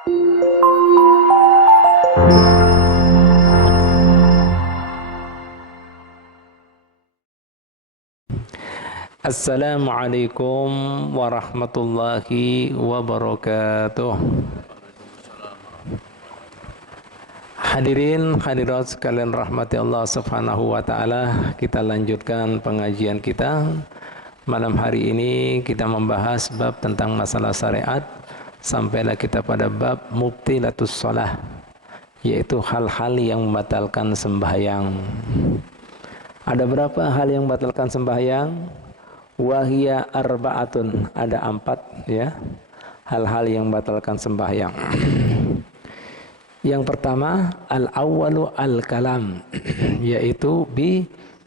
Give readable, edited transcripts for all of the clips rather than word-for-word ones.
Assalamualaikum warahmatullahi wabarakatuh. Hadirin hadirat sekalian rahmati Allah Subhanahu wa taala, kita lanjutkan pengajian kita. Malam hari ini kita membahas bab tentang masalah syariat, sampailah kita pada bab mubtilatus shalah, yaitu hal-hal yang membatalkan sembahyang. Ada berapa hal yang membatalkan sembahyang? Wahia arba'atun, ada 4 ya, hal-hal yang membatalkan sembahyang. Yang pertama, al-awwalu al-kalam, yaitu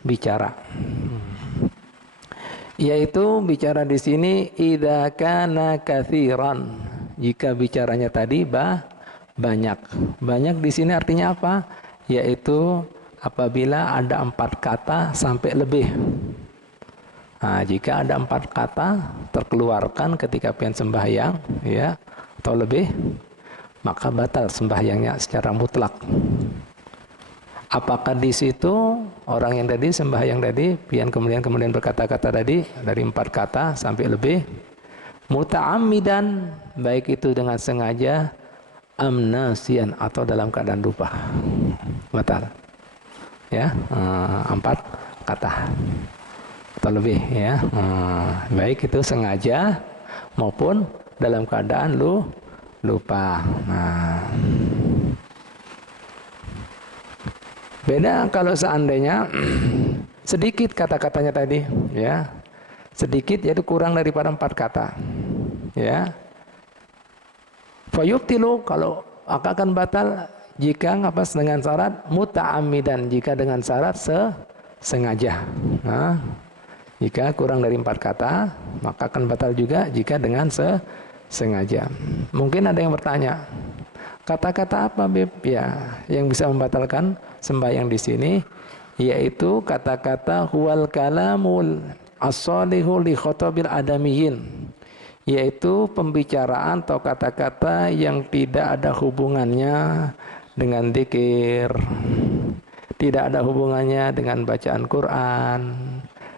bicara. Yaitu bicara di sini idza kana katsiran, jika bicaranya tadi banyak. Banyak di sini artinya apa? Yaitu apabila ada 4 kata sampai lebih. Nah, jika ada 4 kata terkeluarkan ketika pian sembahyang, ya, atau lebih, maka batal sembahyangnya secara mutlak. Apakah di situ orang yang tadi sembahyang tadi, pian kemudian berkata-kata tadi dari 4 kata sampai lebih, muta'ammidan, baik itu dengan sengaja, amnasian atau dalam keadaan lupa, batal. Ya, 4 kata. Atau lebih ya, baik itu sengaja maupun dalam keadaan lupa. Nah, beda kalau seandainya sedikit kata-katanya tadi, ya, sedikit yaitu kurang daripada 4 kata, ya. Fayubtilu, kalau akan batal jika ngapas dengan syarat muta'ammidan, jika dengan syarat sengaja. Nah, jika kurang dari 4 kata, maka akan batal juga jika dengan sengaja. Mungkin ada yang bertanya, kata-kata apa, Beb? Ya, yang bisa membatalkan sembahyang di sini yaitu kata-kata huwal kalamul as-salihu li khotobil adamiyin, yaitu pembicaraan atau kata-kata yang tidak ada hubungannya dengan dzikir, tidak ada hubungannya dengan bacaan Quran,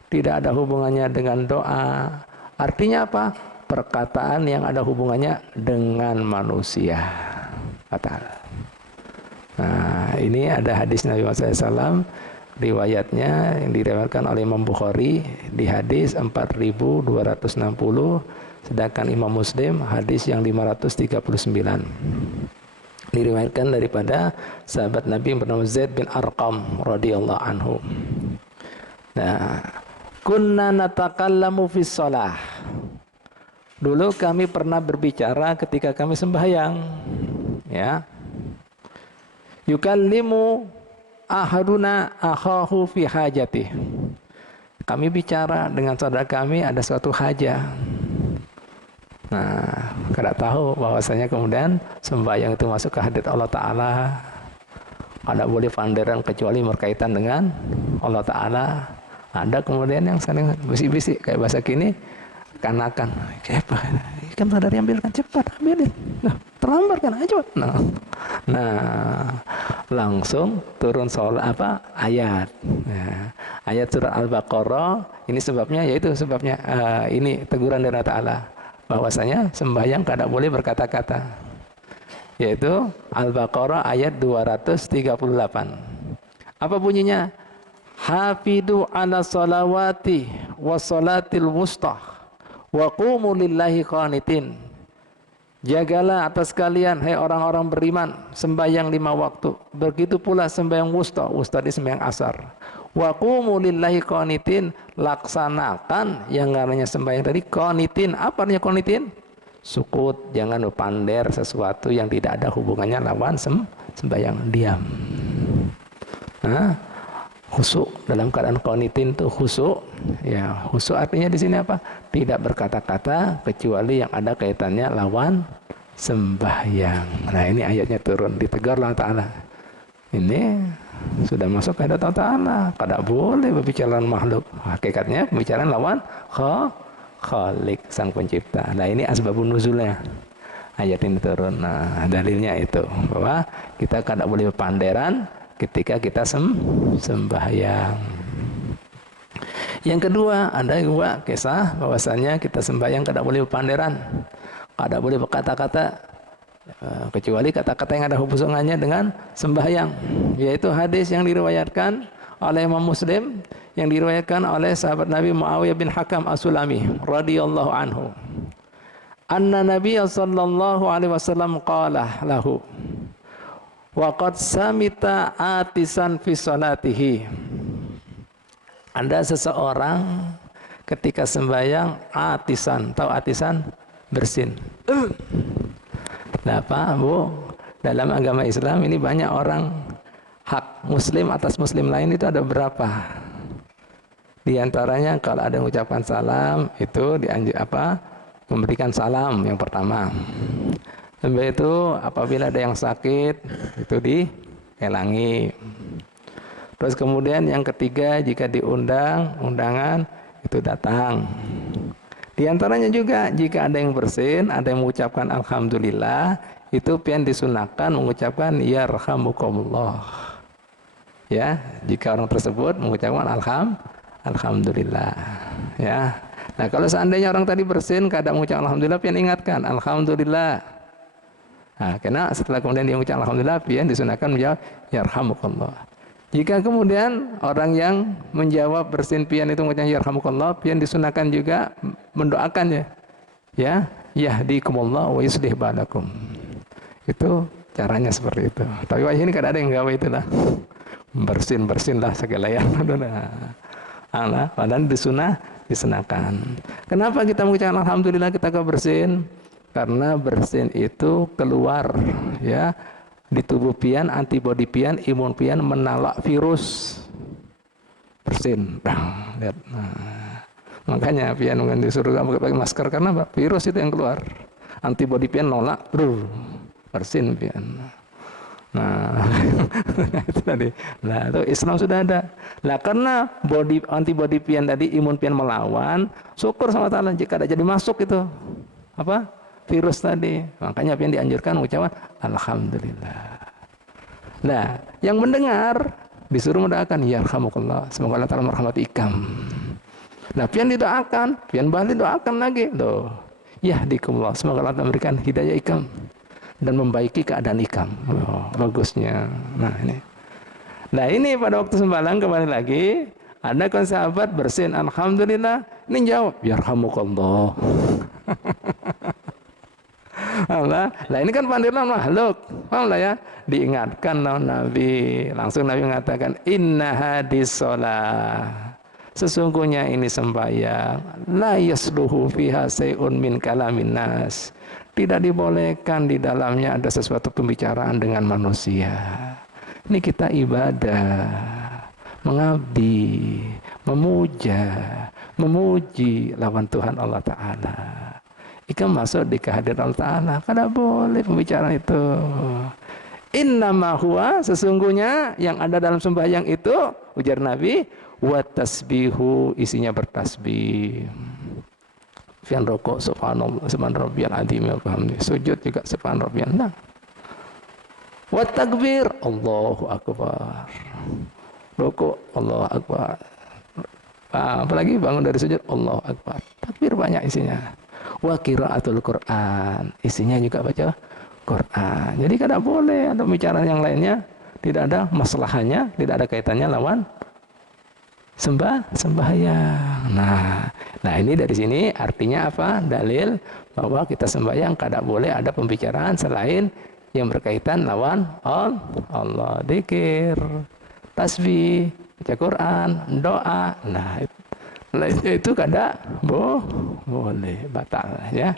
tidak ada hubungannya dengan doa. Artinya apa? Perkataan yang ada hubungannya dengan manusia. Batal. Nah, ini ada hadis Nabi Muhammad SAW, riwayatnya yang diriwayatkan oleh Imam Bukhari di hadis 4260, sedangkan Imam Muslim hadis yang 539. Diriwayatkan daripada sahabat Nabi bernama Zaid bin Arqam radhiyallahu anhu. Nah, kunna natakallamu fis shalah. Dulu kami pernah berbicara ketika kami sembahyang, ya. Yukallimu ahaduna akhahu fi hajati. Kami bicara dengan saudara kami ada suatu hajah. Nah, kada tahu bahwasanya kemudian sembahyang itu masuk ke hadirat Allah Ta'ala. Kada boleh panderan kecuali berkaitan dengan Allah Ta'ala. Ada kemudian yang saling bisik-bisik kayak bahasa kini, kanakan, kayak apa? Kan pada diambilkan, cepat ambilin. Nah, terlambat kan, ayo cepat. Nah, langsung turun soal ayat. Nah, ayat surat Al-Baqarah. Ini sebabnya, yaitu sebabnya ini teguran dari Allah Ta'ala bahwasanya sembahyang kada boleh berkata-kata. Yaitu Al-Baqarah ayat 238. Apa bunyinya? Hafidu ala salawati wa salatil wusta wa qumu lillahi qanitin. Jagalah atas kalian, hai orang-orang beriman, sembahyang 5 waktu. Begitu pula sembahyang wusta, wusta di sembahyang asar. Wa qumu lillahi qanitin, laksanakan yang namanya sembahyang tadi qanitin. Apa artinya qanitin? Sukut, jangan pander sesuatu yang tidak ada hubungannya lawan sembahyang, diam. Nah, khusyuk, dalam keadaan qanitin itu khusyuk. Ya, khusyuk artinya di sini apa? Tidak berkata-kata kecuali yang ada kaitannya lawan sembahyang. Nah, ini ayatnya turun, ditegur Allah Ta'ala. Ini sudah masuk ke hadirat Allah Ta'ala. Kada boleh berbicara makhluk. Hakikatnya pembicaraan lawan Khalik, sang pencipta. Nah, ini asbabun nuzulnya. ayat ini turun. Nah, dalilnya itu bahwa kita tidak boleh berpanderan ketika kita sembahyang. Yang kedua, ada juga kisah bahwasanya kita sembahyang tidak boleh berpanderan, tidak boleh berkata-kata, kecuali kata-kata yang ada hubungannya dengan sembahyang, yaitu hadis yang diriwayatkan oleh Imam Muslim, yang diriwayatkan oleh sahabat Nabi Muawiyah bin Hakam As-Sulami radhiyallahu anhu. Anna Nabiya sallallahu alaihi wasallam qala lahu wa qad samita atisan fi salatihi. Ada seseorang ketika sembahyang atisan, tahu atisan? Bersin. Nah, Pak, Bu, dalam agama Islam ini banyak orang hak muslim atas muslim lain itu ada berapa? Di antaranya kalau ada yang ucapkan salam itu memberikan salam yang pertama. Sampai itu apabila ada yang sakit itu dielangi. Terus kemudian yang ketiga, jika diundang undangan itu datang. Di antaranya juga jika ada yang bersin, ada yang mengucapkan alhamdulillah, itu pian disunahkan mengucapkan yarhamukumullah. Ya, jika orang tersebut mengucapkan alhamdulillah. Ya. Nah, kalau seandainya orang tadi bersin kadang mengucapkan alhamdulillah, pian ingatkan alhamdulillah. Nah, karena setelah kemudian dia mengucapkan alhamdulillah, pian disunahkan menjawab yarhamukumullah. Jika kemudian orang yang menjawab bersin pian itu mengucapkan yarhamukallah, pian disunahkan juga mendoakannya. Ya, yahdikumullah wa yuslih balakum. Itu caranya seperti itu. Tapi wajah ini kadang ada yang gawe itulah. Bersin lah segala yang Allah, padahal disunahkan. Kenapa kita mengucapkan alhamdulillah kita bersin? Karena bersin itu keluar ya di tubuh pian, antibodi pian, imun pian menolak virus. Bersin. Lihat. Nah, makanya pian disuruh pakai masker karena virus itu yang keluar. Antibodi pian nolak, bersin pian. Nah, itu tadi. Nah, itu Islam sudah ada. Nah, karena antibodi pian tadi, imun pian melawan, syukur sama Allah jika ada jadi masuk itu virus tadi. Makanya pian dianjurkan ucapan alhamdulillah. Nah, yang mendengar disuruh mendoakan yarhamukallah, semoga Allah Ta'ala merahmati ikam. Nah, pian didoakan, pian balik doakan lagi. Loh, yahdikumullah, semoga Allah memberikan hidayah ikam dan membaiki keadaan ikam. Oh, bagusnya. Nah ini pada waktu sembahyang kembali lagi ada kan sahabat bersin alhamdulillah, ini jawab yarhamukallah. Allah, nah ini kan panggilan makhluk, paham lah ya? Diingatkan Nabi, langsung Nabi mengatakan inna hadis sholah, sesungguhnya ini sembahyang, la yasluhu fiha say'un min kalamin nas, tidak dibolehkan di dalamnya ada sesuatu pembicaraan dengan manusia. Ini kita ibadah, mengabdi, memuji lawan Tuhan Allah Ta'ala. Ikan masuk di kehadiran Allah Ta'ala, kada boleh pembicaraan itu. Innama huwa, sesungguhnya yang ada dalam sembahyang itu, ujar Nabi, wa tasbihu, isinya bertasbih. Fian rokok subhanallah subhan rabbiyal azim wa bihamdi, sujud juga subhan rabbiyal a'la. Wa takbir Allahu akbar. Rokok Allahu akbar. Apalagi bangun dari sujud Allahu akbar. Takbir banyak isinya. Wa qiraatul Quran, isinya juga baca Quran. Jadi kada boleh ada bicara yang lainnya, tidak ada masalahnya, tidak ada kaitannya lawan sembahyang. Nah ini dari sini artinya apa? Dalil bahwa kita sembahyang kada boleh ada pembicaraan selain yang berkaitan lawan Allah, dzikir, tasbih, baca Quran, doa. Nah itu kada boleh, batal ya.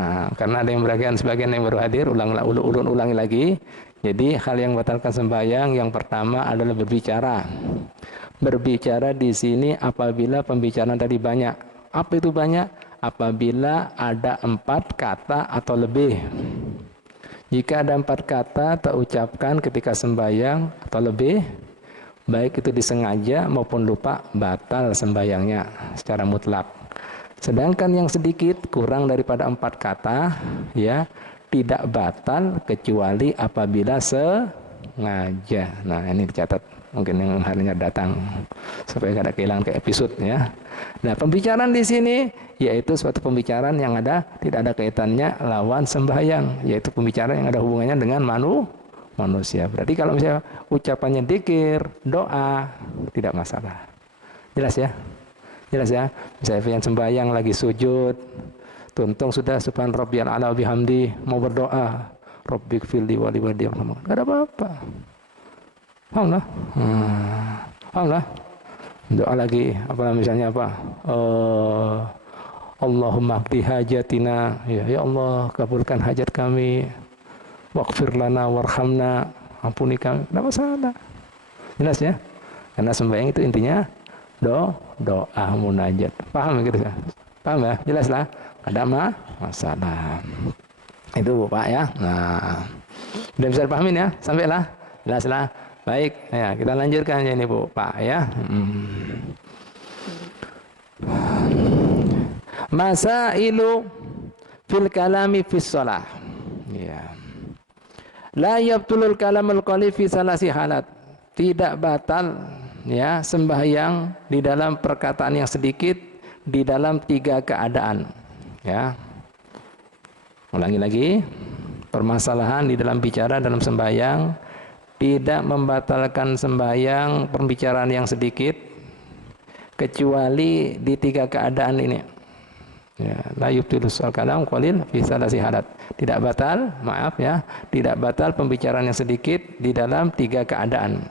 Nah, karena ada yang beragian sebagian yang baru hadir, ulangi lagi. Jadi hal yang membatalkan sembahyang yang pertama adalah berbicara. Berbicara di sini apabila pembicaraan tadi banyak. Apa itu banyak? Apabila ada 4 kata atau lebih. Jika ada 4 kata terucapkan ketika sembahyang atau lebih, baik itu disengaja maupun lupa, batal sembahyangnya secara mutlak. Sedangkan yang sedikit kurang daripada 4 kata, ya, tidak batal kecuali apabila sengaja. Nah, ini dicatat mungkin yang harinya datang supaya tidak kehilangan ke episode ya. Nah, pembicaraan di sini yaitu suatu pembicaraan yang tidak ada kaitannya lawan sembahyang, yaitu pembicaraan yang ada hubungannya dengan manusia. Berarti kalau misalnya ucapannya dzikir, doa, tidak masalah. Jelas ya? Jelas ya? Misalnya yang sembahyang lagi sujud, tuntung sudah subhan rabbiyal a'la bihamdi, mau berdoa, rabbighfirli wa liwalidayya, enggak ada apa-apa. Paham lah? Paham lah? Doa lagi, apa misalnya apa? Allahumma qdi hajatina, ya Allah kabulkan hajat kami, waghfir lana warhamna, ampuni kami, tidak masalah. Jelas ya? Karena sembahyang itu intinya doa munajat. Paham gitu ya? Paham ya? Jelas lah? Ada masalah. Itu Pak ya. Nah, udah bisa dipahamin ya? Sampailah. Jelas lah. Baik, ya kita lanjutkan ya ini Bu, Pak ya. Masailu fil kalami fis shalah. Ya. La yabtulul kalamul qalil fi salasi halat. Tidak batal ya sembahyang di dalam perkataan yang sedikit di dalam 3 keadaan. Ya. Ulangi lagi. Permasalahan di dalam bicara dalam sembahyang tidak membatalkan sembahyang pembicaraan yang sedikit kecuali di 3 keadaan ini. Ya, la yubtilus kalam qalil fi salasi halat. Tidak batal, maaf ya, tidak batal pembicaraan yang sedikit di dalam 3 keadaan.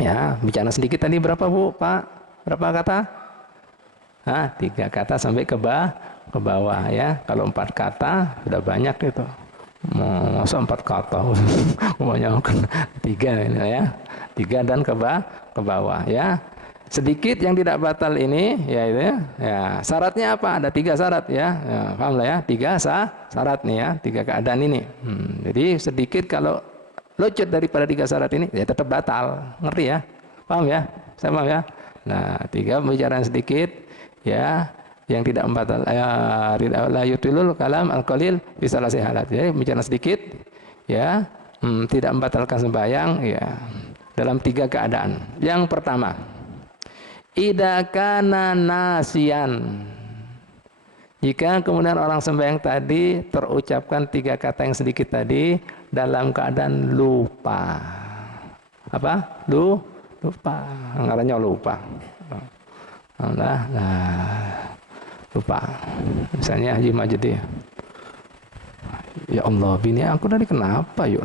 Ya, bicara sedikit tadi berapa Bu, Pak? Berapa kata? 3 kata sampai ke bawah ya. Kalau 4 kata sudah banyak itu. Masa 4 kata kebanyakan 3 ini ya. 3 dan ke bawah ya. Sedikit yang tidak batal ini ya itu ya. Syaratnya apa? Ada 3 syarat ya. Paham lah ya? 3 syarat nih ya, 3 keadaan ini. Jadi sedikit kalau lucut daripada 3 syarat ini ya tetap batal. Ngerti ya? Paham ya? Saya paham ya? Nah, 3 pembicaraan sedikit ya yang tidak membatal la yutilul kalam al-qalil fi salasi halat. Jadi bicara sedikit ya, tidak membatalkan sembahyang ya dalam 3 keadaan. Yang pertama, idza kana nasiyan. Jika kemudian orang sembahyang tadi terucapkan 3 kata yang sedikit tadi dalam keadaan lupa. Apa? Lupa. Ngarannya lupa. Nah, lupa. Misalnya Haji Majdi, ya Allah, bini aku tadi kenapa yuk?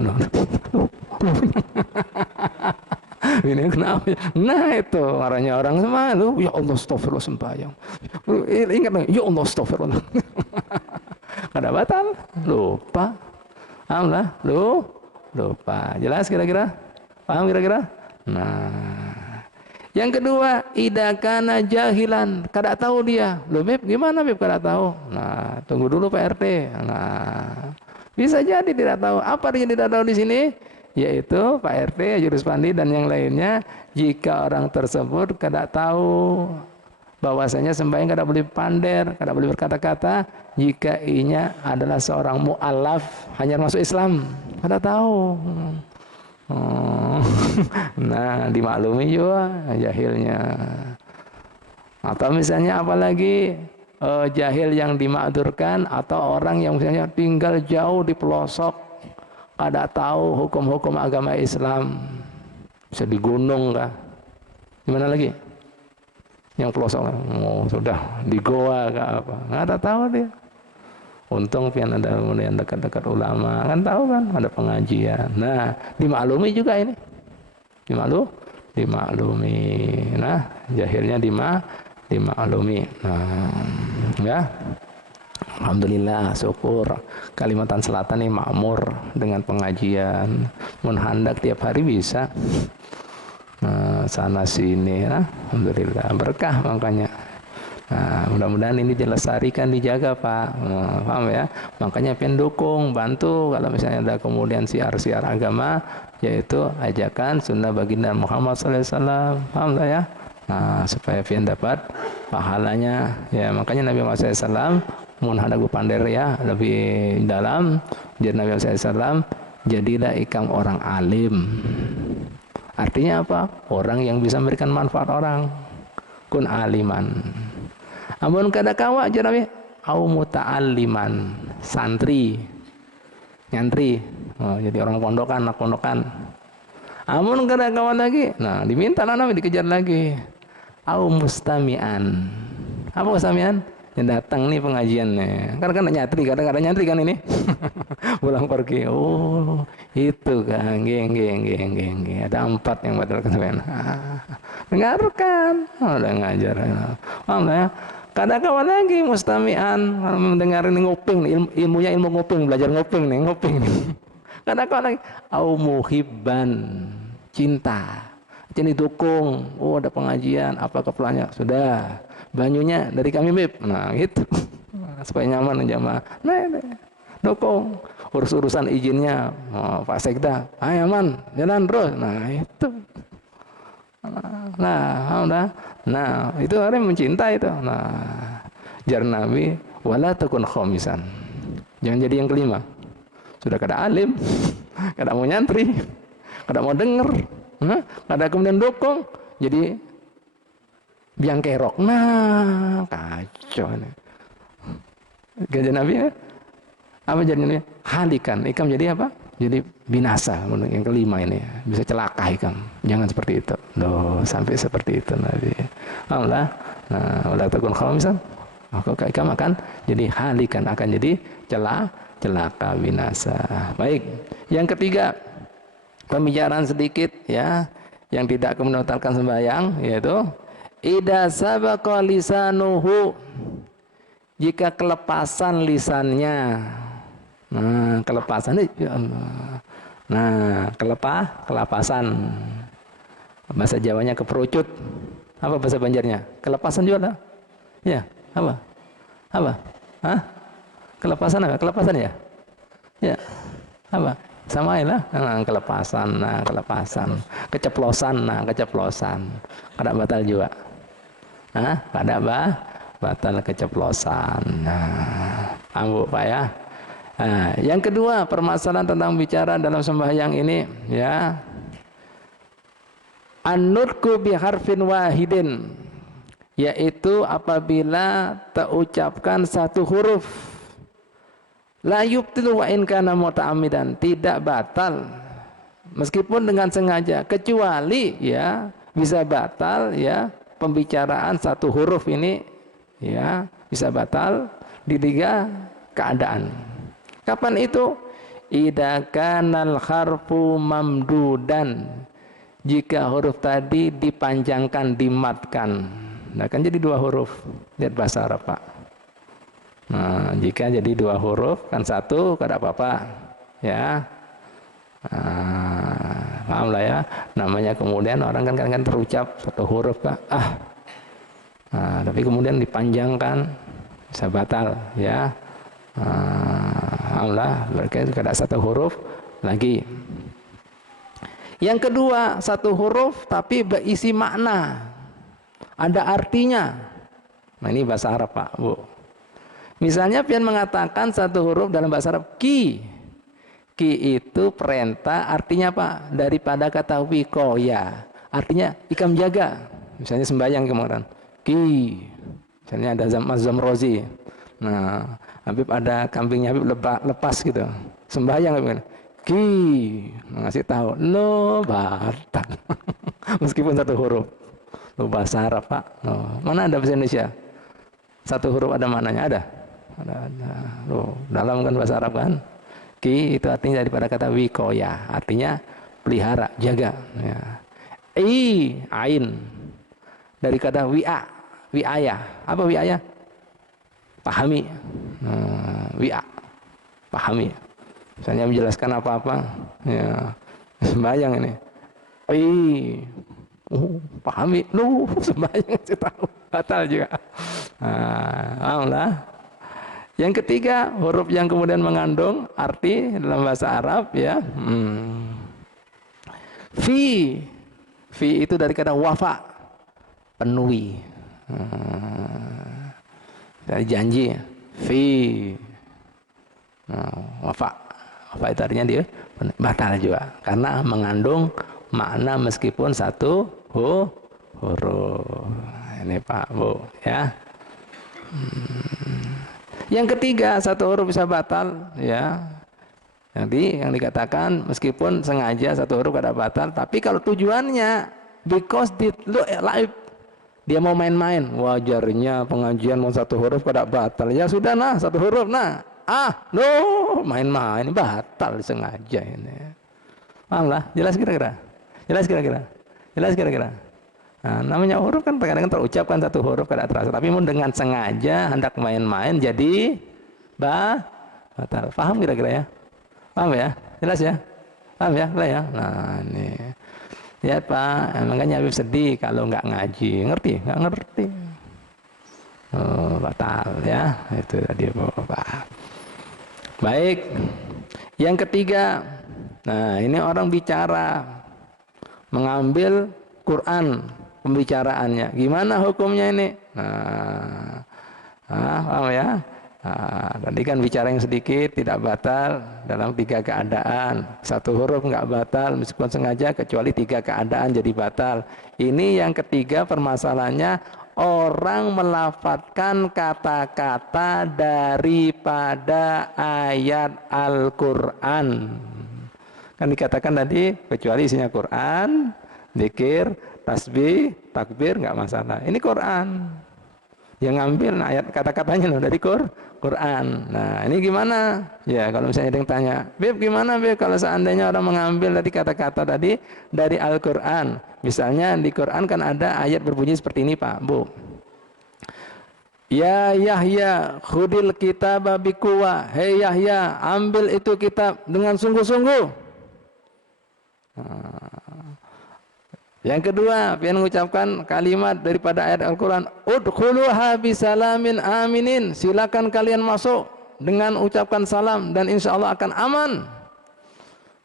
Bini kenapa? Nah itu marahnya orang semua lu, ya Allah astagfirullah sembahyang. Ingat nih, ya Allah astagfirullah. Kada batal, lupa. Paham lah, lupa. Jelas kira-kira? Paham kira-kira? Nah, yang kedua, idakana jahilan, kada tahu dia. Loh Beb, gimana Beb kada tahu? Nah, tunggu dulu Pak RT. Nah, bisa jadi tidak tahu. Apa yang tidak tahu di sini? Yaitu Pak RT, Jurus Pandi dan yang lainnya, jika orang tersebut kada tahu bahwasanya sembahyang kada boleh pander, kada boleh berkata-kata, jika inya adalah seorang mu'alaf, hanya masuk Islam, kada tahu. Nah, dimaklumi juga jahilnya. Atau misalnya apalagi jahil yang dimakdurkan, atau orang yang misalnya tinggal jauh di pelosok, kada tahu hukum-hukum agama Islam, bisa di gunung kah? Gimana lagi? Yang pelosok, sudah di goa kah apa? Nggak ada tahu dia. Untung pian ada kemudian dekat-dekat ulama, kan tahu kan ada pengajian. Nah, dimaklumi juga ini. Dimaklumi. Nah, jahilnya dimaklumi. Nah, ya. Alhamdulillah, syukur Kalimantan Selatan ini makmur dengan pengajian. Mun handak tiap hari bisa. Nah, sana sini, nah, alhamdulillah berkah makanya. Nah, mudah-mudahan ini dilestarikan, dijaga Pak. Nah, paham ya? Makanya pengen dukung, bantu kalau misalnya ada kemudian siar-siar agama, yaitu ajakan sunnah baginda Muhammad SAW. Paham lah ya? Nah, supaya pian dapat pahalanya. Ya, makanya Nabi Muhammad SAW mohon hadagu pander ya lebih dalam. Jadi Nabi SAW, jadilah ikam orang alim. Artinya apa? Orang yang bisa memberikan manfaat orang. Kun aliman. Amun kada kawa aja Nabi, au muta'alliman, santri, nyantri. Oh, jadi orang pondokan, anak pondokan. Amun kada kawa lagi, nah diminta lah Nabi, dikejar lagi. Au mustami'an. Apa mustami'an? Yang datang nih pengajiannya. Karena kan nyantri, kadang-kadang nyantri kan ini. Pulang pergi. Oh, itu kan. Geng. Ada 4 yang batal kesabaran. Dengarkan. Oh, udah ngajar. Allah ya. Kadang-kadang lagi mustami'an. Kalau mendengarin nguping, ilmunya ilmu nguping, belajar nguping nih. Kadang-kadang lagi. Au muhibban. Cinta. Jadi dukung. Oh, ada pengajian. Apa keperluannya? Sudah. Banyunya dari kami Bib. Nah gitu. Supaya nyaman jamaah. Nah, dukung. Urusan izinnya Pak Sekda. Ayo aman, jalan terus. Nah itu. Nah itu orang yang mencinta itu. Nah jar Nabi, wala takun khomisan. Jangan jadi yang kelima. Sudah kada alim, kada mau nyantri, kada mau denger, kada kemudian dukung. Jadi biang kerok, nah kacau nih. Gajah Nabi ya? Apa jadinya? Halikan, ikam jadi apa? Jadi binasa. Yang kelima ini bisa celaka ikam. Jangan seperti itu. Loh, sampai seperti itu Nabi. Allah, nah, wala takun khamisan. Maka ikam akan jadi halikan, akan jadi celaka binasa. Baik. Yang ketiga, pembicaraan sedikit ya, yang tidak membatalkan sembahyang, yaitu idza sabaqa lisanuhu, jika kelepasan lisannya. Nah, kelepasan ya Allah. Nah, kelepasan. Bahasa Jawanya keperucut. Apa bahasa Banjarnya? Kelepasan juga lah. Ya, apa? Hah? Kelepasan apa? Kelepasan ya? Ya. Apa? Sama lah. Nah, kelepasan. Keceplosan. Kada batal juga. Kada batal keceplosan. Nah, ambu Pak ya. Nah, yang kedua, permasalahan tentang bicara dalam sembahyang ini ya. An-nutqu bi harfin wahidin, yaitu apabila terucapkan satu huruf. La yubtilu wa in kana muta'ammidan, tidak batal meskipun dengan sengaja, kecuali ya bisa batal ya pembicaraan satu huruf ini ya bisa batal di 3 keadaan. Kapan itu? Idza kanal harfu mamdudan, jika huruf tadi dipanjangkan, dimatkan. Nah kan jadi 2 huruf. Lihat bahasa Arab Pak. Nah jika jadi 2 huruf kan 1 kada apa-apa ya. Paham lah ya, namanya kemudian orang kan kadang-kadang terucap satu huruf Pak, tapi kemudian dipanjangkan bisa batal ya. Allah berarti kada satu huruf lagi. Yang kedua, satu huruf tapi berisi makna, ada artinya. Nah ini bahasa Arab Pak Bu. Misalnya pian mengatakan satu huruf dalam bahasa Arab ki. Ki itu perintah, artinya apa? Daripada kata wikoya, artinya ikam jaga. Misalnya sembahyang kemarin, ki. Misalnya ada Zamrozi. Nah, Habib ada kambingnya Habib lepas gitu. Sembahyang Habib, ki. Ngasih tahu, lo batal. Meskipun satu huruf. Lo bahasa Arab Pak. Mana ada bahasa Indonesia? Satu huruf ada maknanya, ada. Loh, dalam kan bahasa Arab kan. Ki itu artinya daripada kata wikoya, artinya pelihara, jaga ya. Ain dari kata wi'aya. Apa wi'aya? Pahami. Pahami. Misalnya menjelaskan apa-apa ya, sembahyang ini. Pahami. Lu sembahyang sih tahu, batal juga. Alhamdulillah. Yang ketiga, huruf yang kemudian mengandung arti dalam bahasa Arab ya. Fi itu dari kata wafa, penuhi. Dari janji. fi. Wafa itu artinya dia batal juga karena mengandung makna meskipun satu huruf. Ini Pak Bu ya. Yang ketiga satu huruf bisa batal ya. Nanti yang dikatakan meskipun sengaja satu huruf ada batal, tapi kalau tujuannya because dia mau main-main, wajarnya pengajian mau satu huruf kada batal. Ya sudah nah satu huruf nah. Main-main batal sengaja ini. Paham lah? Jelas kira-kira? Jelas kira-kira? Nah, namanya huruf kan kadang-kadang terucapkan satu huruf kada terasa, tapi mau dengan sengaja hendak main-main jadi batal. Paham kira-kira ya? Paham ya? Jelas ya? Paham ya? Lah ya? Nah, ini. Ya Pak, makanya Habib sedih kalau nggak ngaji. Ngerti? Nggak ngerti. Batal ya. Itu tadi Bapak. Baik. Yang ketiga. Nah, ini orang bicara mengambil Quran pembicaraannya. Gimana hukumnya ini? Paham ya? Tadi kan bicara yang sedikit tidak batal dalam 3 keadaan. Satu huruf nggak batal meskipun sengaja kecuali 3 keadaan jadi batal. Ini yang ketiga permasalahannya orang melafadzkan kata-kata daripada ayat Al-Quran. Kan dikatakan tadi kecuali isinya Quran, zikir, tasbih, takbir nggak masalah. Ini Quran. Yang ngambil ayat kata-katanya loh dari Quran. Nah ini gimana? Ya kalau misalnya ada yang tanya, Beb gimana Beb kalau seandainya orang mengambil tadi kata-kata tadi dari Al-Quran. Misalnya di Quran kan ada ayat berbunyi seperti ini Pak Bu. Ya Yahya khudil kitab biquwah. Hei Yahya ambil itu kitab dengan sungguh-sungguh. Yang kedua, dia mengucapkan kalimat daripada ayat Al-Quran, udkhuluha bisalamin aminin. Silakan kalian masuk dengan ucapkan salam dan insya Allah akan aman.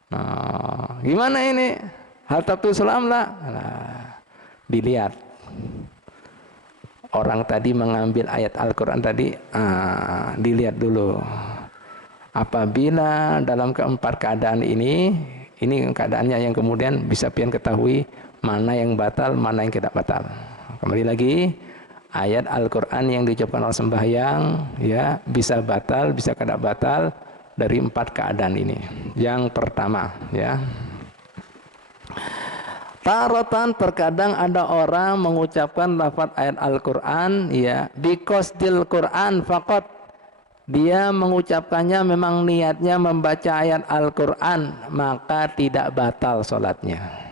Nah, gimana ini? Hal tabtu salam lah. Nah, dilihat. Orang tadi mengambil ayat Al-Quran tadi, dilihat dulu. Apabila dalam keempat keadaan ini keadaannya yang kemudian bisa pian ketahui mana yang batal, mana yang tidak batal. Kembali lagi, ayat Al-Quran yang diucapkan oleh sembahyang, ya bisa batal, bisa tidak batal dari 4 keadaan ini. Yang pertama, ya. Tarotan terkadang ada orang mengucapkan lafaz ayat Al-Quran, ya, biqasdil Quran faqat. Dia mengucapkannya memang niatnya membaca ayat Al-Quran, maka tidak batal sholatnya.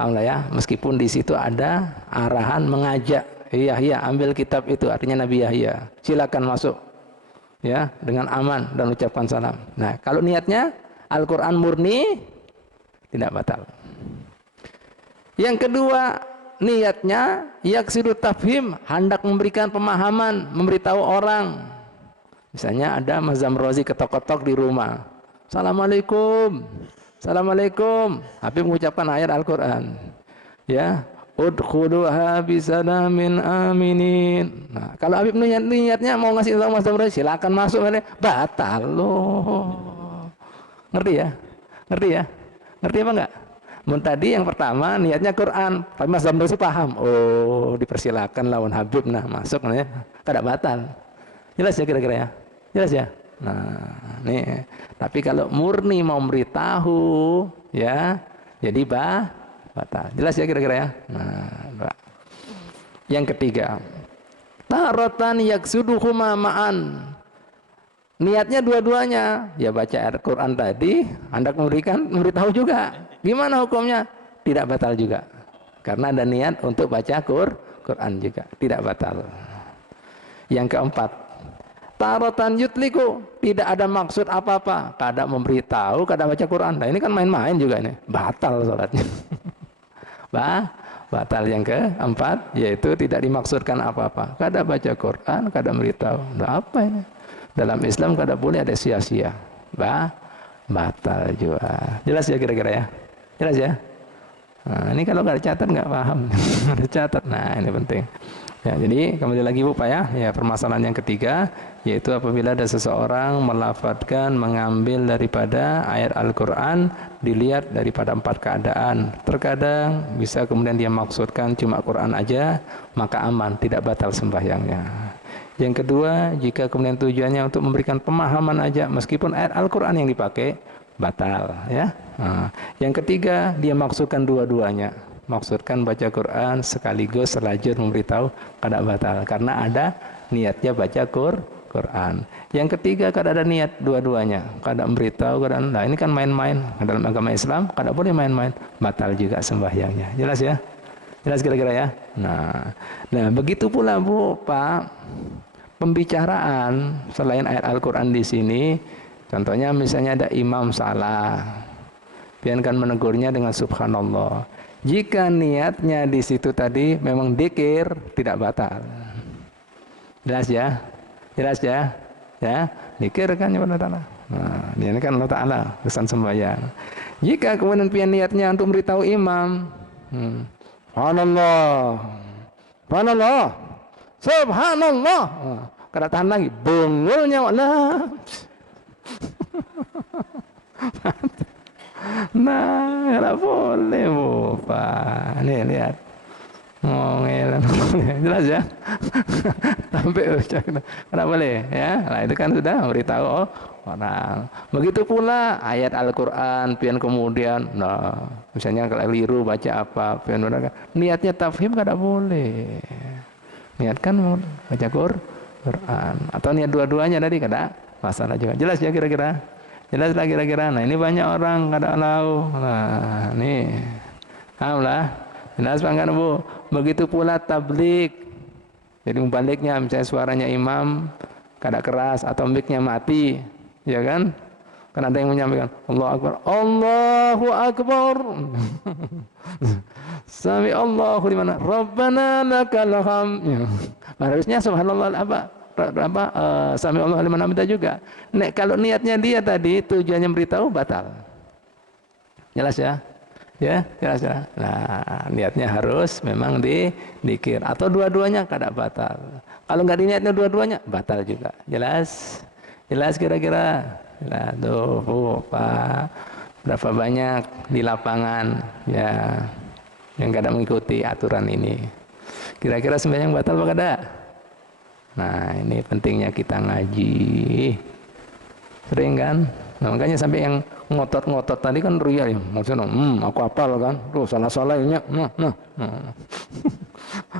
Alhamdulillah ya, meskipun di situ ada arahan mengajak Yahya ambil kitab itu, artinya Nabi Yahya silakan masuk ya dengan aman dan ucapkan salam. Nah kalau niatnya Al-Quran murni tidak batal. Yang kedua niatnya yaksidu tafhim, hendak memberikan pemahaman, memberitahu orang. Misalnya ada Mazhab Razi ketok-ketok di rumah, Assalamualaikum, Assalamualaikum. Habib mengucapkan ayat Al-Quran. Ya, udkhuluha bisalamin aminin. Nah, kalau Habib niatnya mau ngasih tahu Mas Damri, silakan masuk, batal loh. Ngerti ya? Ngerti ya? Ngerti apa enggak? Tadi yang pertama niatnya Quran, tapi Mas Damri paham. Oh, dipersilakan lawan Habib nah masuk ya. Kada batal. Jelas ya kira-kira ya? Jelas ya? Nah, nih. Tapi kalau murni mau memberitahu, ya, jadi batal. Jelas ya kira-kira ya? Nah, yang ketiga, tarotan yaksuduhuma ma'an. Niatnya dua-duanya, ya baca Al-Quran tadi, hendak memberitahu juga. Gimana hukumnya? Tidak batal juga, karena ada niat untuk baca Quran juga, tidak batal. Yang keempat, tarotan yutliku, tidak ada maksud apa-apa, kada memberitahu, kada baca Quran. Nah ini kan main-main juga ini, batal sholatnya. Batal. Yang keempat, yaitu tidak dimaksudkan apa-apa, kada baca Quran, kada memberitahu. Nah apa ini? Dalam Islam kada boleh ada sia-sia. Batal juga. Jelas ya kira-kira ya? Jelas ya? Nah, ini kalau nggak dicatat nggak paham. Harus catat. Nah ini penting. Ya, jadi kembali lagi Bu Pak ya. Ya, permasalahan yang ketiga yaitu apabila ada seseorang melafadzkan mengambil daripada ayat Al-Qur'an dilihat daripada 4 keadaan. Terkadang bisa kemudian dia maksudkan cuma Quran aja, maka aman, tidak batal sembahyangnya. Yang kedua, jika kemudian tujuannya untuk memberikan pemahaman aja meskipun ayat Al-Qur'an yang dipakai, batal ya. Nah, yang ketiga, dia maksudkan dua-duanya. Maksudkan baca Quran sekaligus selajur memberitahu kada batal karena ada niatnya baca Quran. Yang ketiga kada ada niat dua-duanya, kada memberitahu Quran. Nah, ini kan main-main dalam agama Islam, kada boleh main-main, batal juga sembahyangnya. Jelas ya? Jelas kira-kira ya? Nah, begitu pula Bu, Pak, pembicaraan selain ayat Al-Qur'an di sini, contohnya misalnya ada imam salah, pian kan menegurnya dengan subhanallah. Jika niatnya di situ tadi memang dzikir, tidak batal. Jelas ya? Jelas ya? Ya, dzikir kan ya Allah Ta'ala. Nah, ini kan Allah Ta'ala, kesan sembahyang. Jika kemudian pian niatnya untuk memberitahu imam, subhanallah, subhanallah, subhanallah. Kada tahan lagi, bungulnya Allah. Nah, nggak boleh Bu Pak. Nih lihat, ngomel, jelas ya. Sampai ucap, nggak boleh ya. Nah itu kan sudah beritahu orang. Begitu pula ayat Al-Quran, pian kemudian, nah misalnya keliru baca apa, pian niatnya tafhim kada boleh. Niatkan baca Quran atau niat dua-duanya tadi kada masalah juga. Jelas ya kira-kira. Jelas lah kira-kira. Nah ini banyak orang kada tahu. Nah ini, alhamdulillah. Jelas Pak Bu. Begitu pula tablik. Jadi membaliknya, misalnya suaranya imam kada keras atau mic-nya mati, ya kan? Kan ada yang menyampaikan Allahu Akbar, Allahu Akbar. Sami Allahu liman Rabbana lakal hamd. Harusnya subhanallah sami Allah liman hamidah juga. Nek kalau niatnya dia tadi tujuannya beritahu batal. Jelas ya? Ya, jelas ya. Nah, niatnya harus memang dikir atau dua-duanya kada batal. Kalau enggak niatnya dua-duanya batal juga. Jelas? Jelas kira-kira? Nah, tuh Pak, berapa banyak di lapangan ya yang kada mengikuti aturan ini. Kira-kira sembahyang batal apa kada? Nah ini pentingnya kita ngaji sering kan. Nah, makanya sampai yang ngotot-ngotot tadi kan ria ya, maksudnya aku hafal kan, tuh salah-salahnya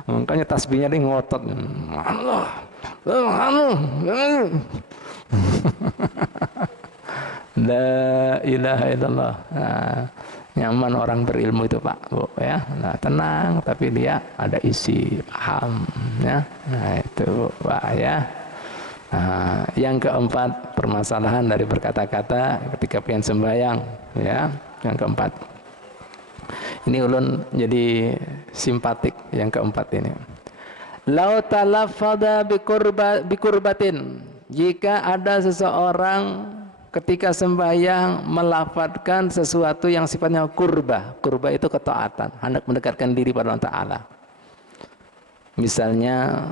makanya tasbihnya dia ngotot, Allah la ilaha illallah. Nah, nyaman orang berilmu itu Pak Bu ya. Nah tenang tapi dia ada isi paham ya. Nah itu Pak ya. Nah, yang keempat permasalahan dari berkata-kata ketika pengen sembahyang ya. Yang keempat ini ulun jadi simpatik yang keempat ini. Lau talaffadha bikurbatin, jika ada seseorang ketika sembahyang melafadzkan sesuatu yang sifatnya kurba. Kurba itu ketaatan, hendak mendekatkan diri pada Allah Ta'ala. Misalnya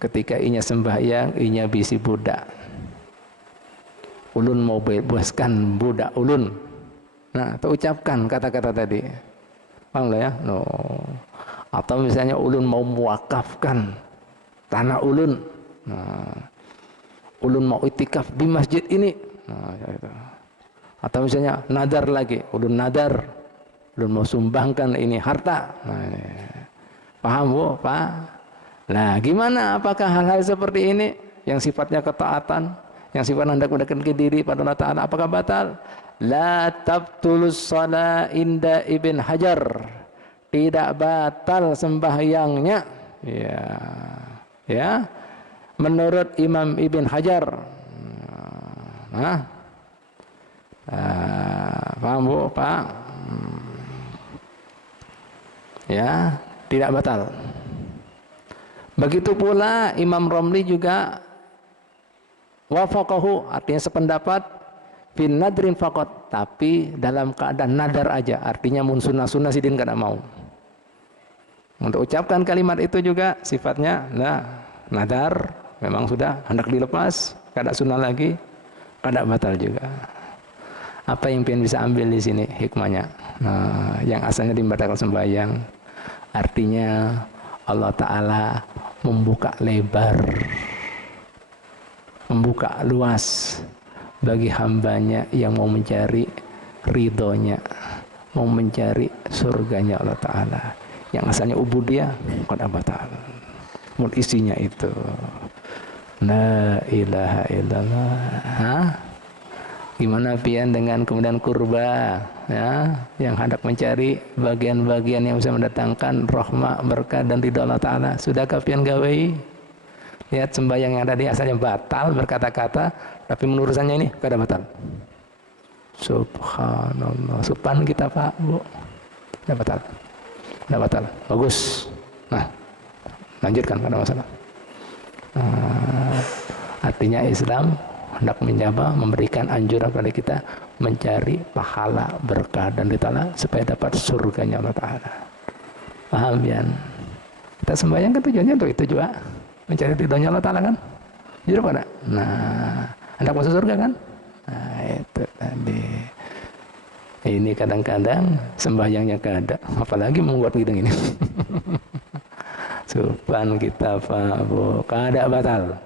ketika inya sembahyang, inya bisi budak. Ulun mau bebaskan budak ulun. Nah, terucapkan kata-kata tadi. Paham lah ya? No. Atau misalnya ulun mau mewakafkan tanah ulun. Nah, ulun mau itikaf di masjid ini. Nah, gitu. Atau misalnya nadar lagi, ulun nadar, ulun mau sumbangkan ini harta. Nah, ini. Paham Bu, Pak? Nah, gimana? Apakah hal-hal seperti ini yang sifatnya ketaatan, yang sifatnya hendak mendekatkan diri pada Allah Ta'ala, apakah batal? La tabtulus shalah inda Ibn Hajar. Tidak batal sembahyangnya. Ya, ya. Menurut Imam Ibn Hajar. Paham Bu, Pak? Ya, tidak batal. Begitu pula Imam Romli juga wafaqahu, artinya sependapat fin nadrin faqat, tapi dalam keadaan nadar aja, artinya mun sunnah-sunnah sidin kada mau. Untuk ucapkan kalimat itu juga sifatnya nadar, memang sudah hendak dilepas, kada sunnah lagi, kada batal juga. Apa yang pengen bisa ambil di sini hikmahnya? Nah, yang asalnya dibatalkan sembahyang, artinya Allah Ta'ala membuka lebar, membuka luas bagi hambanya yang mau mencari ridhonya, mau mencari surganya Allah Ta'ala. Yang asalnya ubudiyah, kada batal. Mul isinya itu la ilaha illallah. Hah? Gimana pian dengan kemudian kurba, ya, yang hendak mencari bagian-bagian yang bisa mendatangkan rahmah, berkah dan ridha Allah Ta'ala. Sudahkah pian gawe? Lihat sembahyang yang tadi asalnya batal berkata-kata, tapi menurusannya ini kada batal. Subhanallah, supan kita Pak Bu, kada batal. Tidak batal, bagus. Nah, lanjutkan, pada masalah. Artinya Islam hendak mencoba memberikan anjuran kepada kita mencari pahala, berkah dan ridha supaya dapat surganya Allah Ta'ala. Paham ya? Kita sembahyang kan tujuannya untuk itu juga, mencari ridhonya Allah Ta'ala kan? Jujur pada? Nah, hendak masuk surga kan? Nah, itu tadi. Ini kadang-kadang sembahyangnya kada, apalagi membuat gitu ini. Supan kita Pak Bu, kada batal.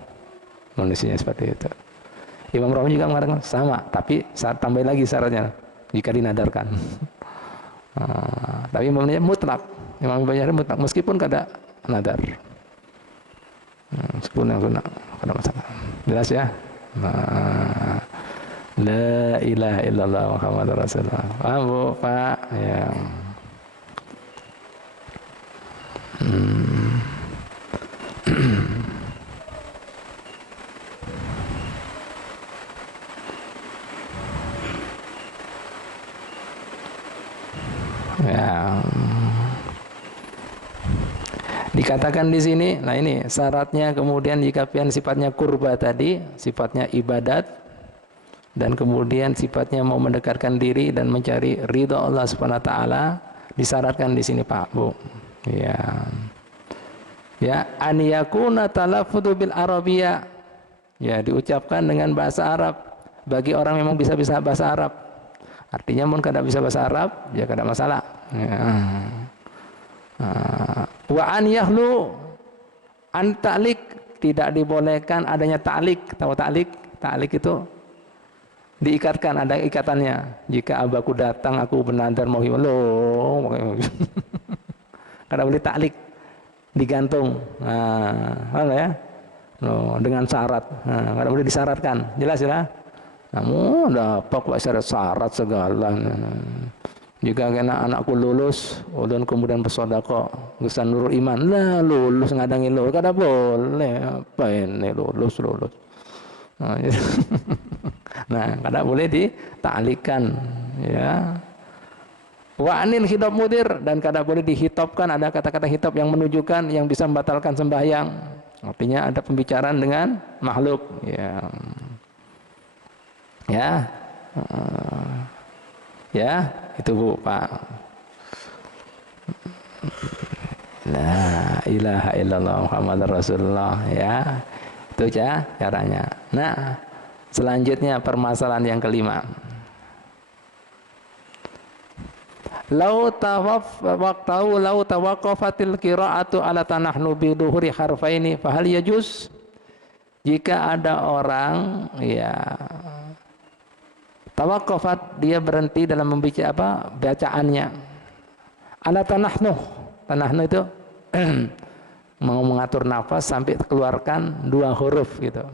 Manusianya seperti itu. Imam Romli juga mengatakan sama, tapi tambah lagi syaratnya jika dinadarkan. Tapi imamnya mutlak, Imam Bayhaqi mutlak meskipun kada nadar. Meskipun yang sunnah kada masalah. Jelas ya? La ilaha illallah Muhammadur Rasulullah. Paham Bu, Pak? Ya. Ya. Dikatakan di sini, nah ini syaratnya kemudian jika pian sifatnya kurba tadi, sifatnya ibadat, dan kemudian sifatnya mau mendekatkan diri dan mencari ridha Allah Subhanahu wa taala, disyaratkan di sini Pak Bu. Ya. Ya, an yakuna talaffudzu bil arabiyya. Ya, diucapkan dengan bahasa Arab bagi orang memang bisa-bisa bahasa Arab. Artinya mun kada bisa bahasa Arab, ya kada masalah. Ya. Wa an yahlu an ta'liq, tidak dibolehkan adanya ta'liq. Tahu ta'liq? Ta'liq itu diikatkan, ada ikatannya. Jika abaku datang, aku bernadar mau loh, kada boleh ta'liq, digantung. Nah, ya, loh, dengan syarat. Nah, kada boleh disyaratkan, jelas ya. Namun dapat kok syarat segala. Jika kena anakku lulus, dan kemudian bersedekah, gesan nurul iman, lah lulus ngadangi lo, kada boleh. Apa ini lulus? Nah, kada boleh ditaklikan, ya. Wa anil hitab mudir, dan kada boleh dihitopkan, ada kata-kata hitop yang menunjukkan yang bisa membatalkan sembahyang. Artinya ada pembicaraan dengan makhluk, ya. Ya, itu Bu, Pak. La ilaha illallah Muhammadur Rasulullah, ya. Itu ya caranya. Nah, selanjutnya permasalahan yang kelima. Lau tawaqqafatil qira'atu ala tanahnu bi dhuhuri harfaini fa hal yajuz? Jika ada orang ya tawaqqafat, dia berhenti dalam membaca bacaannya. Ala tanahnu. Tanahnu itu mau mengatur nafas sampai keluarkan 2 huruf gitu.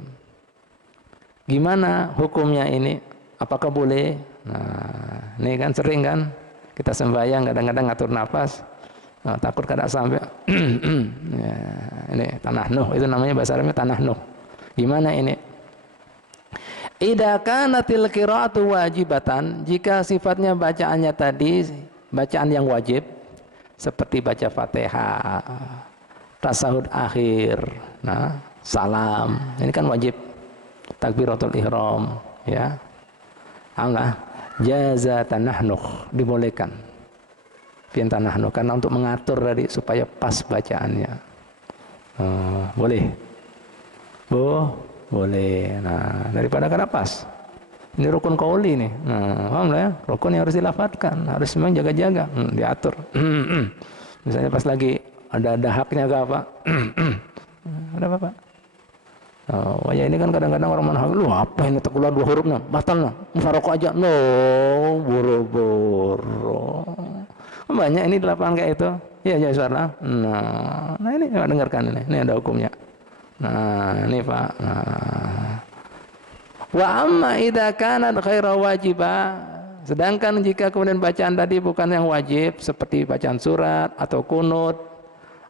Gimana hukumnya ini? Apakah boleh? Nah, ini kan sering kan kita sembahyang kadang-kadang ngatur nafas, takut kada sampai. Ya, ini tanahnu, itu namanya bahasa Arabnya tanahnu. Gimana ini? Idza kanatil qira'atu wajibatan, jika sifatnya bacaannya tadi bacaan yang wajib seperti baca Fatihah, tasahud akhir, nah, salam, ini kan wajib. Takbiratul ihram, ya. Allah jaza tanahnuh, dibolehkan. pian tanahnu, karena untuk mengatur tadi supaya pas bacaannya. Boleh. Boleh. Nah, daripada kada pas. Ini rukun qauli nih. Nah, paham lah ya? Rukun yang harus dilafadzkan, harus memang jaga-jaga, diatur. Misalnya pas lagi ada dahaknya ke apa? Ada apa, Pak? Oh, ya ini kan kadang-kadang orang manhaj, lu apa ini terkeluar 2 huruf nah, batal nah, mufaraqah aja. No, boro-boro. Banyak ini di lapangan kayak itu. Iya, suara. Nah ini Pak dengarkan ini. Ini ada hukumnya. Nah, ini Pak. Nah. Wa amma idza kanat ghaira wajiba. Sedangkan jika kemudian bacaan tadi bukan yang wajib seperti bacaan surat atau kunut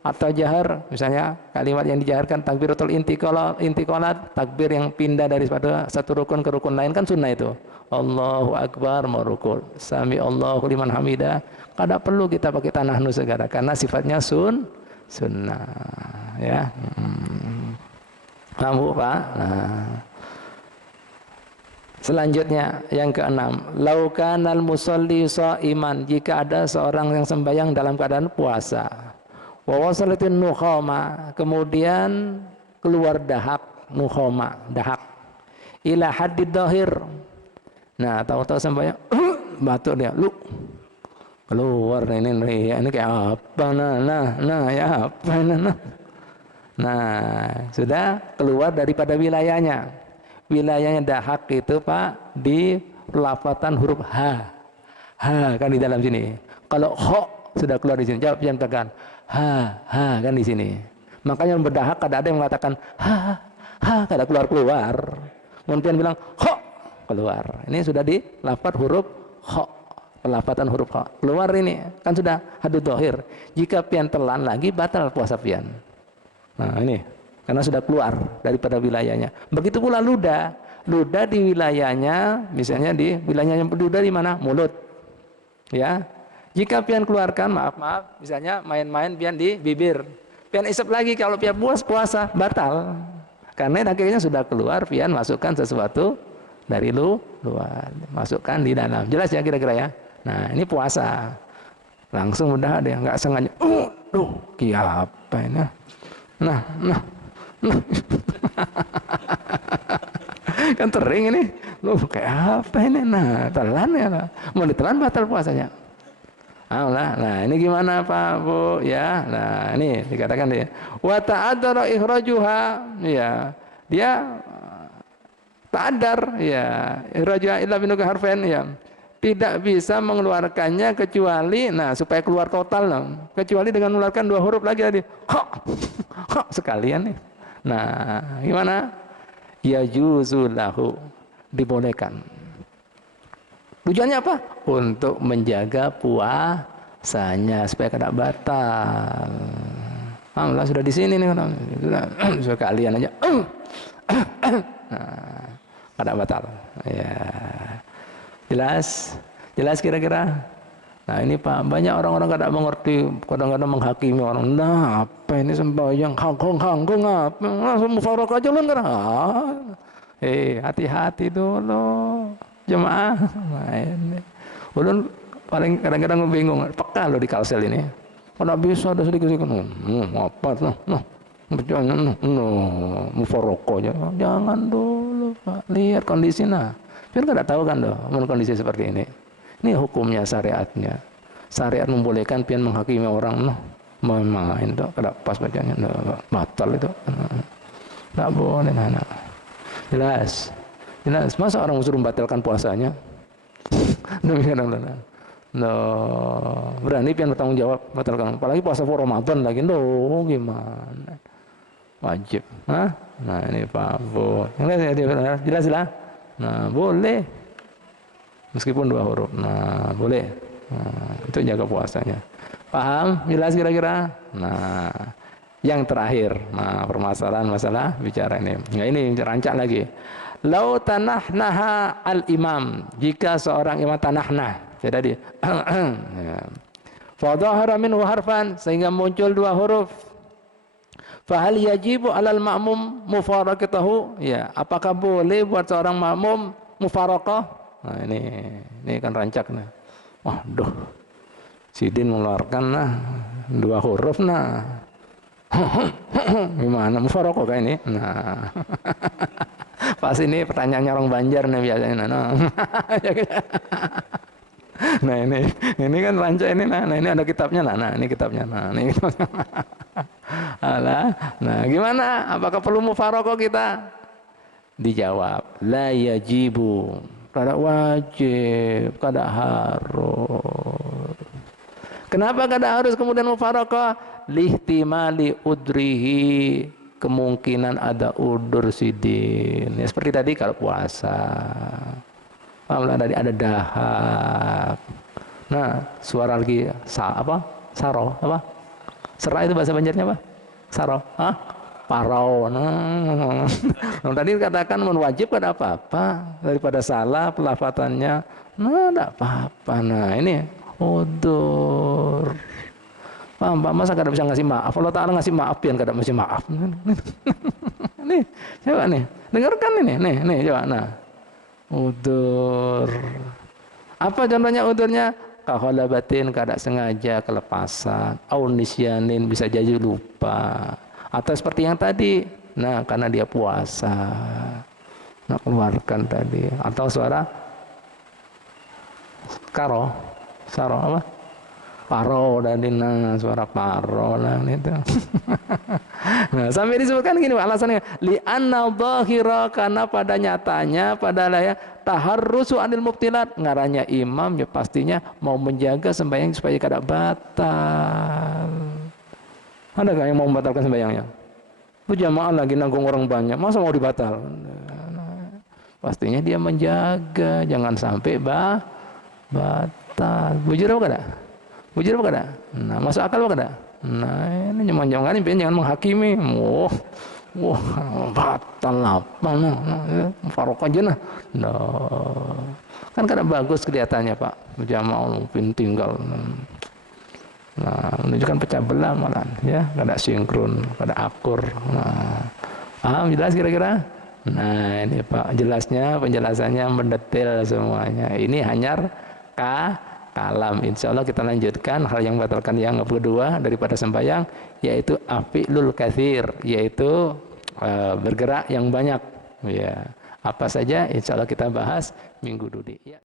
atau jahar, misalnya kalimat yang dijaharkan takbiratul intiqalat, takbir yang pindah dari satu rukun ke rukun lain kan sunnah itu. Allahu akbar marukul, sami Allahu liman hamidah. Kada perlu kita pakai tanahnu segala karena sifatnya sunnah ya. Paham Pak? Nah. Selanjutnya yang keenam, laukanal musolli shaiman, jika ada seorang yang sembahyang dalam keadaan puasa, wa wasalatin nukhama, kemudian keluar dahak, nukhama, dahak, ila haddid dhahir. Nah, tahu-tahu sembahyang batuk dia, lu keluar ini kayak apa? Nah ya apa nah. Nah, sudah keluar daripada wilayahnya. Wilayahnya dahak itu Pak di pelafatan huruf ha kan di dalam sini. Kalau ho sudah keluar di sini, jawab jangan tekan ha kan di sini. Makanya berdahak ada yang mengatakan ha kada keluar. Kemudian bilang ho keluar. Ini sudah di lafaz huruf ho, pelafatan huruf ho keluar ini kan sudah hadud dhahir. Jika pian telan lagi batal puasa pian. Nah ini karena sudah keluar daripada wilayahnya. Begitu pula ludah di wilayahnya, misalnya di wilayahnya ludah di mana? Mulut. Ya. Jika pian keluarkan, maaf, misalnya main-main pian di bibir. Pian isep lagi kalau pian puasa batal. Karena akhirnya sudah keluar, pian masukkan sesuatu dari luar, masukkan di dalam. Jelas ya kira-kira ya. Nah, ini puasa. Langsung udah ada yang enggak sengaja. Apa ini? Nah. Kan tering ini, lu kayak apa ini? Nah, telan ya, mau ditelan batal puasanya. Nah ini gimana Pak Bu ya? Nah ini dikatakan dia, wa ta'addara ihrajuha, ya dia ta'addar ya, ihrajuha illa binuka harfain ya, tidak bisa mengeluarkannya kecuali, nah supaya keluar total, kecuali dengan mengeluarkan 2 huruf lagi tadi, sekalian nih. Nah, gimana? Ya juzulahu, dibolehkan. Tujuannya apa? Untuk menjaga puasanya supaya tidak batal. Alhamdulillah sudah di sini nih, sudah kalian aja. Nah, tidak batal. Ya, jelas kira-kira. Nah ini Pak, banyak orang-orang kadang mengerti, kadang-kadang menghakimi orang. Nah apa ini sembahyang hanggung apa? Langsung mufaraqah aja lu enggak? Hati-hati dulu jemaah. Nah ini, ulun paling kadang-kadang bingung, peka lo di Kalsel ini. Kalau bisa ada sedikit-sedikit, apa nah, mufaraqah aja. Jangan dulu Pak, lihat kondisi nah. Biar kada tahu kan loh, kondisi seperti ini. Ini hukumnya, syariatnya. Syariat membolehkan pian menghakimi orang, main tuh, kada pas bacanya, batal itu. Tidak boleh, anak. Jelas. Masa orang suruh membatalkan puasanya? Demikian Allah. Berani pian bertanggung jawab batalkan. Apalagi puasa Ramadan lagi, gimana? Wajib. Nah ini Pak Bu. Jelas lah. Nah boleh. Meskipun 2 huruf, nah boleh. Nah, itu jaga puasanya. Paham? Jelas kira-kira? Nah, yang terakhir, nah permasalahan masalah bicara ini. Nah ini rancak lagi. Lau tanahnaha al-imam, jika seorang imam tanahna, jadi fadhahara minhu harfan, sehingga muncul 2 huruf. Fahal yajibu alal ma'mum mufaraqatahu? Ya, apakah boleh buat seorang makmum mufaraqah? Nah ini kan rancak nih. Waduh, Sidin mengeluarkan nah 2 huruf nah. Gimana mufarokoh kayak ini? Nah. Pas ini pertanyaannya orang Banjar nih biasanya. Nah. Nah ini kan lancar ini nah ini ada kitabnya nah ini kitabnya nah ini kitabnya. Alah, nah gimana? Apakah perlu mufarokoh kita? Dijawab, la yajibu, kada wajib, kada harus. Kenapa kada harus kemudian mufarokoh? Lihtimali udrihi, kemungkinan ada udur sidin. Ya, seperti tadi kalau puasa. Paham tadi ada dahak. Nah, suara lagi saro apa? Sera itu bahasa Banjarnya apa? Saro, hah? Parau. Nah, tadi katakan wajib ada apa-apa daripada salah pelafatannya. Nah, tidak apa-apa. Nah, ini udur. Paham, masa kada bisa ngasih maaf? Allah Ta'ala ngasih maaf yang kada mesti maaf. Nih, coba nih, dengarkan ini, nih, coba. Nah, udur. Apa contohnya udurnya? Kaholabatin, kada sengaja, kelepasan. Nisyanin, bisa jadi lupa. Atau seperti yang tadi, nah karena dia puasa. Nah, keluarkan tadi. Atau suara saro apa? Paro tadi, nah suara paro lah itu. Nah, sampai disebutkan gini alasannya, li'anna dhahira, karena pada nyatanya pada ya taharrusu anil mubtilat, ngaranya imam ya pastinya mau menjaga sembahyang supaya kada batal. Ada gak yang mau membatalkan sembahyangnya? Lu jamaah lagi nanggung orang banyak, masa mau dibatal? Nah, pastinya dia menjaga jangan sampai batal. Bujur apa kada? Bujur apa kada? Nah, masuk akal apa kada? Nah, ini jangan jangan menghakimi. Wah, batal apa? Nah, farok aja nah. Kan kada bagus kelihatannya Pak. Jamaah mungkin tinggal. Nah, menunjukkan pecah belah malah, ya, kada sinkron, kada akur. Nah, paham jelas kira-kira? Nah, ini Pak, penjelasannya mendetail semuanya. Ini hanya kalam. Insya Allah kita lanjutkan hal yang membatalkan yang kedua daripada sembahyang, yaitu afi'lul katsir, yaitu bergerak yang banyak. Ya, apa saja? Insya Allah kita bahas minggu dudi. Ya.